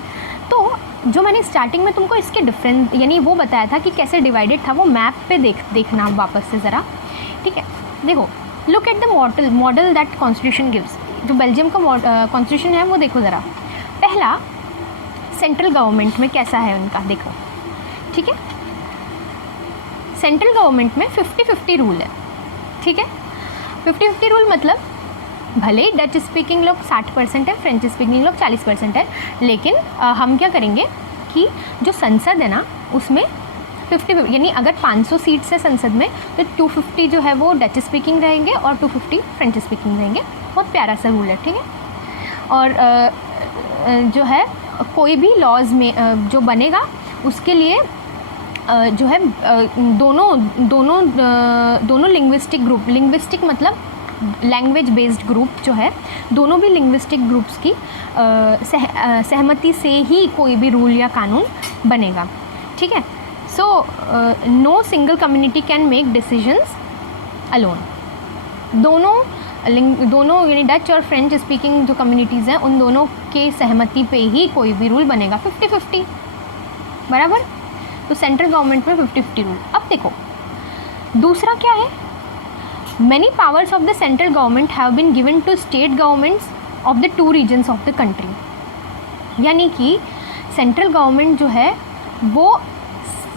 तो जो मैंने स्टार्टिंग में तुमको इसके डिफरेंस यानी वो बताया था कि कैसे डिवाइडेड था, वो मैप पे देखना वापस से ज़रा. ठीक है. देखो look at the model that constitution gives. जो बेल्जियम का कॉन्स्टिट्यूशन है वो देखो ज़रा. पहला सेंट्रल गवर्नमेंट में कैसा है उनका देखो. ठीक है. सेंट्रल गवर्नमेंट में 50-50 रूल है. ठीक है. 50-50 रूल मतलब भले ही डच स्पीकिंग लोग 60% है, फ्रेंच स्पीकिंग लोग 40% है, लेकिन हम क्या करेंगे कि जो संसद है ना उसमें 50 यानी अगर 500 सीट्स है संसद में तो 250 जो है वो डच स्पीकिंग रहेंगे और 250 फ्रेंच स्पीकिंग रहेंगे। बहुत प्यारा सा रूल है, ठीक है। और जो है कोई भी लॉज में जो बनेगा उसके लिए जो है दोनों लिंग्विस्टिक ग्रुप, लिंग्विस्टिक मतलब लैंग्वेज बेस्ड ग्रुप जो है, दोनों भी लिंग्विस्टिक ग्रुप्स की सहमति से ही कोई भी रूल या कानून बनेगा, ठीक है। So no single community can make decisions alone. दोनों यानी डच और फ्रेंच स्पीकिंग जो कम्युनिटीज़ हैं उन दोनों के सहमति पे ही कोई भी रूल बनेगा। 50-50 बराबर। तो सेंट्रल गवर्नमेंट में 50-50 रूल। अब देखो दूसरा क्या है, many powers of the central government have been given to state governments of the 2 regions of the country. यानी कि सेंट्रल गवर्नमेंट जो है वो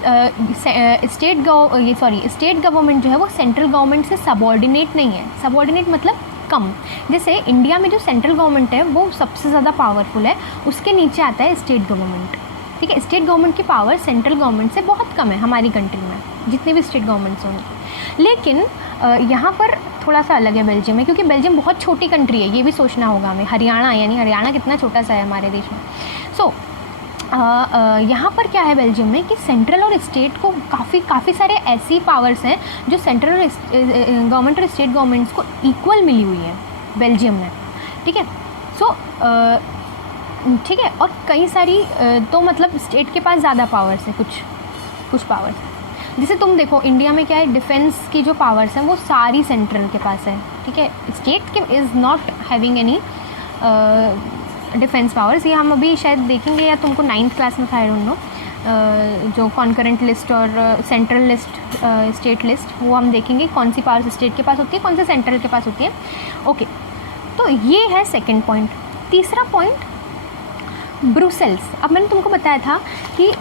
स्टेट गवर्नमेंट जो है वो सेंट्रल गवर्नमेंट से सबऑर्डिनेट नहीं है। सबऑर्डिनेट मतलब कम। जैसे इंडिया में जो सेंट्रल गवर्नमेंट है वो सबसे ज़्यादा पावरफुल है, उसके नीचे आता है स्टेट गवर्नमेंट, ठीक है। स्टेट गवर्नमेंट की पावर सेंट्रल गवर्नमेंट से बहुत कम है हमारी कंट्री में, जितने भी स्टेट गवर्नमेंट्स होंगे। लेकिन यहाँ पर थोड़ा सा अलग है बेल्जियम में, क्योंकि बेल्जियम बहुत छोटी कंट्री है, ये भी सोचना होगा हमें। हरियाणा कितना छोटा सा है हमारे देश में। सो यहाँ पर क्या है बेल्जियम में कि सेंट्रल और स्टेट को काफ़ी सारे ऐसी पावर्स हैं जो सेंट्रल और गवर्नमेंट और स्टेट गवर्नमेंट्स को इक्वल मिली हुई है बेल्जियम में, ठीक है। सो ठीक है। और कई सारी तो मतलब स्टेट के पास ज़्यादा पावर्स हैं, कुछ पावर्स। जैसे तुम देखो इंडिया में क्या है, डिफेंस की जो पावर्स हैं वो सारी सेंट्रल के पास है, ठीक है। स्टेट के is not having any defence powers. ये हम अभी शायद देखेंगे या तुमको 9th क्लास में था, आई डोंट नो, जो कॉन्करेंट लिस्ट और सेंट्रल लिस्ट, स्टेट लिस्ट, वो हम देखेंगे कौन सी पावर्स स्टेट के पास होती है, कौन से सेंट्रल के पास होती है। ओके, तो ये है सेकेंड पॉइंट। तीसरा पॉइंट ब्रुसेल्स। अब मैंने तुमको बताया था कि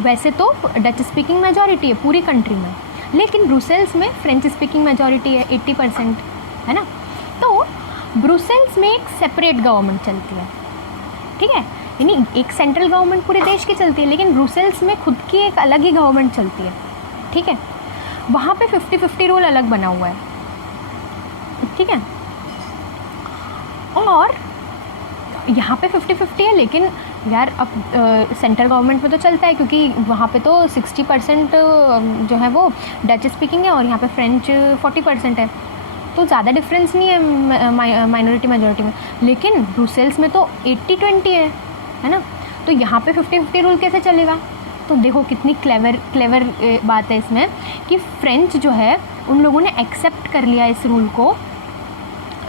वैसे तो डच स्पीकिंग मेजॉरिटी है पूरी कंट्री में, लेकिन ब्रुसेल्स में फ्रेंच स्पीकिंग मेजॉरिटी है 80%, है ना। तो ब्रुसेल्स में एक सेपरेट गवर्नमेंट चलती है, ठीक है। यानी एक सेंट्रल गवर्नमेंट पूरे देश की चलती है, लेकिन ब्रुसेल्स में खुद की एक अलग ही गवर्नमेंट चलती है, ठीक है। वहाँ पे 50-50 रूल अलग बना हुआ है, ठीक है। और यहाँ पे 50-50 है, लेकिन यार अब सेंट्रल गवर्नमेंट में तो चलता है, क्योंकि वहाँ पे तो 60% जो है वो डच स्पीकिंग है और यहाँ पे फ्रेंच 40% है, तो ज़्यादा डिफरेंस नहीं है माइनॉरिटी मेजॉरिटी में। लेकिन ब्रुसेल्स में तो 80-20 है ना। तो यहाँ पे 50-50 रूल कैसे चलेगा? तो देखो कितनी क्लेवर बात है इसमें कि फ्रेंच जो है उन लोगों ने एक्सेप्ट कर लिया इस रूल को,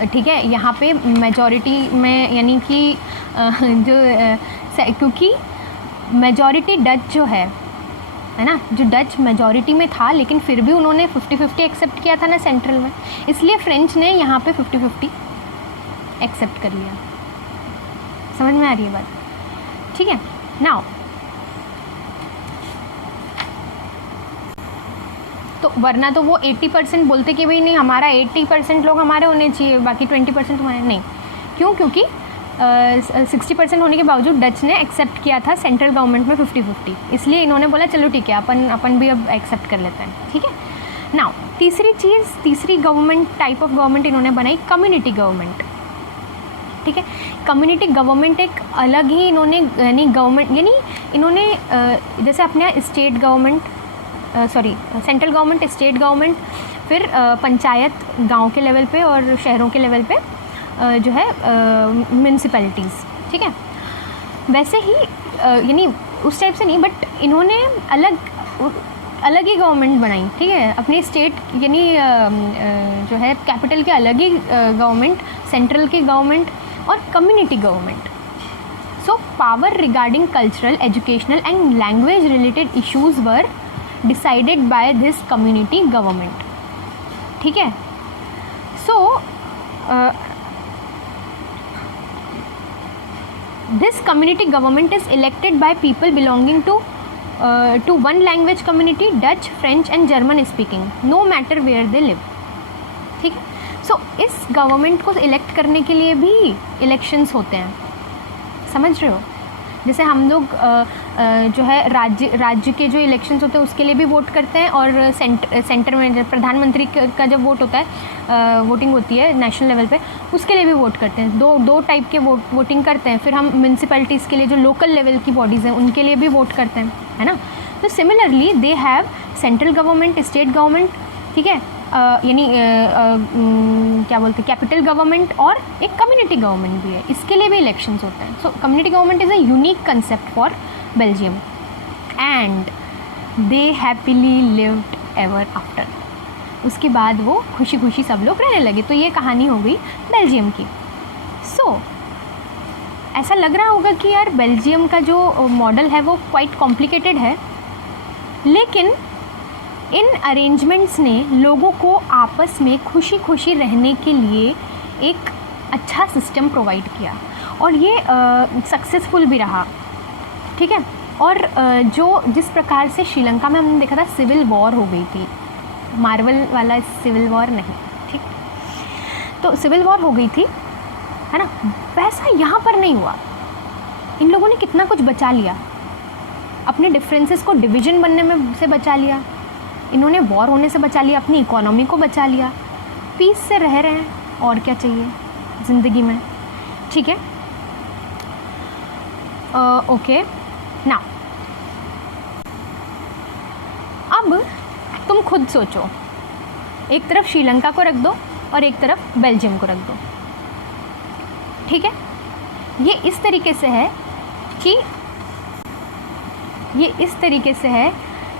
ठीक है। यहाँ पे मेजॉरिटी में यानी कि क्योंकि मेजॉरिटी डच जो है ना, जो डच मेजॉरिटी में था, लेकिन फिर भी उन्होंने 50-50 एक्सेप्ट किया था ना सेंट्रल में, इसलिए फ्रेंच ने यहाँ पे 50-50 एक्सेप्ट कर लिया। समझ में आ रही है बात? ठीक है। नाउ तो वरना तो वो 80% बोलते कि भाई नहीं, हमारा 80% लोग हमारे होने चाहिए, बाकी 20% हमारे नहीं। क्यों? क्योंकि 60% होने के बावजूद डच ने एक्सेप्ट किया था सेंट्रल गवर्नमेंट में 50-50, इसलिए इन्होंने बोला चलो ठीक है, अपन भी अब एक्सेप्ट कर लेते हैं, ठीक है। नाउ तीसरी गवर्नमेंट टाइप ऑफ गवर्नमेंट इन्होंने बनाई, कम्युनिटी गवर्नमेंट, ठीक है। कम्युनिटी गवर्नमेंट एक अलग ही इन्होंने यानी गवर्नमेंट यानी इन्होंने जैसे अपने state government central government, state government, फिर पंचायत गांव के लेवल पे और शहरों के लेवल पे जो है म्यूनसिपैलिटीज़, ठीक है। वैसे ही यानी उस टाइप से नहीं, बट इन्होंने अलग ही गवर्नमेंट बनाई, ठीक है। अपनी स्टेट यानी जो है कैपिटल के अलग ही गवर्नमेंट, सेंट्रल की गवर्नमेंट और community government. So power regarding cultural, educational and language related issues were decided by this community government, ठीक है। सो this community government is elected by people belonging to one language community, Dutch, French and German speaking, no matter where they live, ठीक है। सो इस government को elect करने के लिए भी इलेक्शंस होते हैं, समझ रहे हो? जैसे हम लोग जो है राज्य के जो इलेक्शंस होते हैं उसके लिए भी वोट करते हैं, और सेंटर में जब प्रधानमंत्री का जब वोट होता है, वोटिंग होती है नेशनल लेवल पे, उसके लिए भी वोट करते हैं। दो टाइप के वोटिंग करते हैं। फिर हम म्यूनसिपैलिटीज़ के लिए जो लोकल लेवल की बॉडीज़ हैं उनके लिए भी वोट करते हैं, है ना। तो similarly they have central government, state government, ठीक है, यानी क्या बोलते हैं, कैपिटल गवर्नमेंट, और एक कम्युनिटी गवर्नमेंट भी है, इसके लिए भी इलेक्शंस होते हैं। सो community government is a unique concept for Belgium and they happily lived ever after. उसके बाद वो खुशी खुशी सब लोग रहने लगे। तो ये कहानी हो गई बेल्जियम की। सो ऐसा लग रहा होगा कि यार बेल्जियम का जो मॉडल है वो क्वाइट कॉम्प्लिकेटेड है, लेकिन इन अरेंजमेंट्स ने लोगों को आपस में खुशी खुशी रहने के लिए एक अच्छा सिस्टम प्रोवाइड किया, और ये सक्सेसफुल भी रहा, ठीक है। और जो जिस प्रकार से श्रीलंका में हमने देखा था सिविल वॉर हो गई थी, मार्वल वाला सिविल वॉर नहीं, ठीक, तो सिविल वॉर हो गई थी, है ना, वैसा यहाँ पर नहीं हुआ। इन लोगों ने कितना कुछ बचा लिया, अपने डिफरेंसेस को डिवीजन बनने में से बचा लिया, इन्होंने वॉर होने से बचा लिया, अपनी इकोनॉमी को बचा लिया, पीस से रह रहे हैं, और क्या चाहिए ज़िंदगी में, ठीक है। ओके ना, अब तुम खुद सोचो, एक तरफ श्रीलंका को रख दो और एक तरफ बेल्जियम को रख दो, ठीक है। ये इस तरीके से है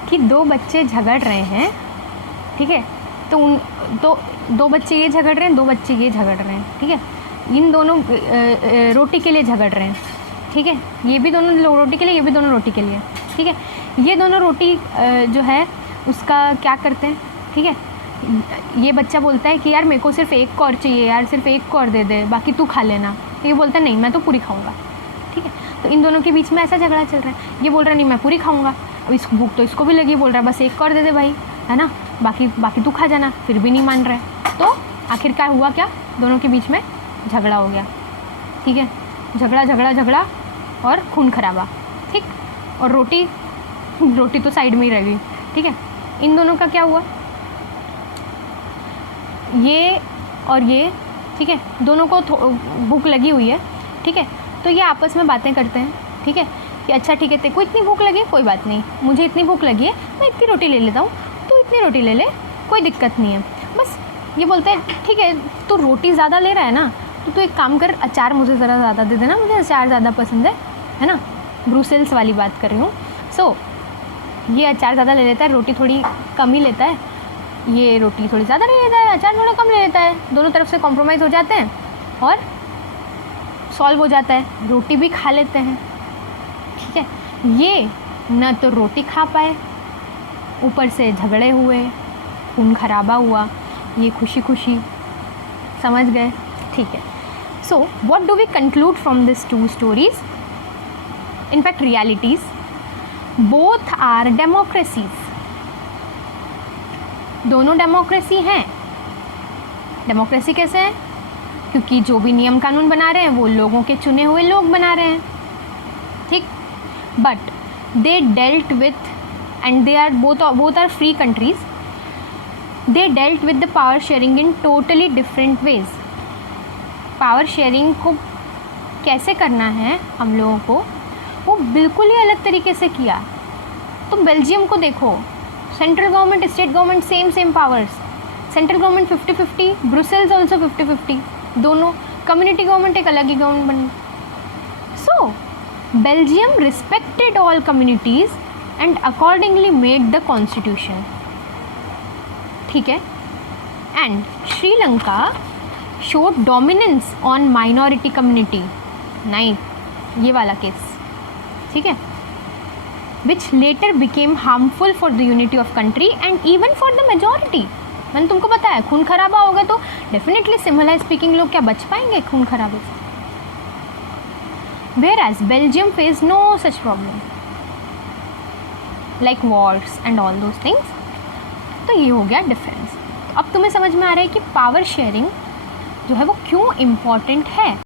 कि दो बच्चे झगड़ रहे हैं, ठीक है, तो दो बच्चे ये झगड़ रहे हैं, दो बच्चे ये झगड़ रहे हैं, ठीक है। इन दोनों रोटी के लिए झगड़ रहे हैं, ठीक है, ये भी दोनों रोटी के लिए, ये भी दोनों रोटी के लिए, ठीक है। ये दोनों रोटी जो है उसका क्या करते हैं, ठीक है, ये बच्चा बोलता है कि यार मेरे को सिर्फ एक कौर चाहिए यार, सिर्फ एक कौर दे दे, बाकी तू खा लेना। तो ये बोलता है नहीं मैं तो पूरी खाऊंगा, ठीक है। तो इन दोनों के बीच में ऐसा झगड़ा चल रहा है, ये बोल रहा है नहीं मैं पूरी खाऊंगा, इस भूख तो इसको भी लगी, बोल रहा है बस एक कौर दे दे भाई, है ना, बाकी तू खा जाना, फिर भी नहीं मान रहा है। तो आखिरकार हुआ क्या, दोनों के बीच में झगड़ा हो गया, ठीक है, झगड़ा और खून खराबा, ठीक, और रोटी तो साइड में ही रह गई, ठीक है। इन दोनों का क्या हुआ, ये और ये, ठीक है, दोनों को भूख लगी हुई है, ठीक है, तो ये आपस में बातें करते हैं, ठीक है, कि अच्छा ठीक है तेरे को इतनी भूख लगी, कोई बात नहीं, मुझे इतनी भूख लगी है, मैं इतनी रोटी ले लेता हूँ, तू इतनी रोटी ले ले, कोई दिक्कत नहीं है। बस ये बोलते हैं ठीक है तू रोटी ज़्यादा ले रहा है ना, तो तू एक काम कर, अचार मुझे ज़रा ज़्यादा दे देना, मुझे अचार ज़्यादा पसंद है ना, ब्रुसेल्स वाली बात कर रही हूँ। सो ये अचार ज़्यादा ले लेता है, रोटी थोड़ी कम ही लेता है, ये रोटी थोड़ी ज़्यादा ले लेता है, अचार थोड़ा कम ले लेता है, दोनों तरफ से कॉम्प्रोमाइज़ हो जाते हैं और सॉल्व हो जाता है, रोटी भी खा लेते हैं, ठीक है। ये न तो रोटी खा पाए, ऊपर से झगड़े हुए, खून खराबा हुआ, ये खुशी खुशी, समझ गए, ठीक है। So what do we conclude from this two stories, in fact realities, both are democracies, दोनों डेमोक्रेसी हैं। डेमोक्रेसी कैसे है, क्योंकि जो भी नियम कानून बना रहे हैं वो लोगों के चुने हुए लोग बना रहे हैं, ठीक, but they dealt with and they are both are free countries, they dealt with the power sharing in totally different ways. Power sharing को कैसे करना है हम लोगों को, वो बिल्कुल ही अलग तरीके से किया। तुम बेल्जियम को देखो, central government state government same powers, central government 50-50, Brussels also 50-50, दोनों, कम्युनिटी गवर्नमेंट एक अलग ही गवर्नमेंट बनी। So Belgium respected all communities and accordingly made the constitution, ठीक है। And Sri Lanka showed dominance on minority community, नहीं ये वाला केस, ठीक है, which later became harmful for the unity of country and even for the majority। मैंने तुमको बताया खून खराबा होगा तो डेफिनेटली सिमिलर स्पीकिंग लोग क्या बच पाएंगे खून खराबे से, whereas Belgium faced no such problem like wars and all those things। तो ये हो गया डिफरेंस। अब तुम्हें समझ में आ रहा है कि पावर शेयरिंग जो है वो क्यों इम्पॉर्टेंट है।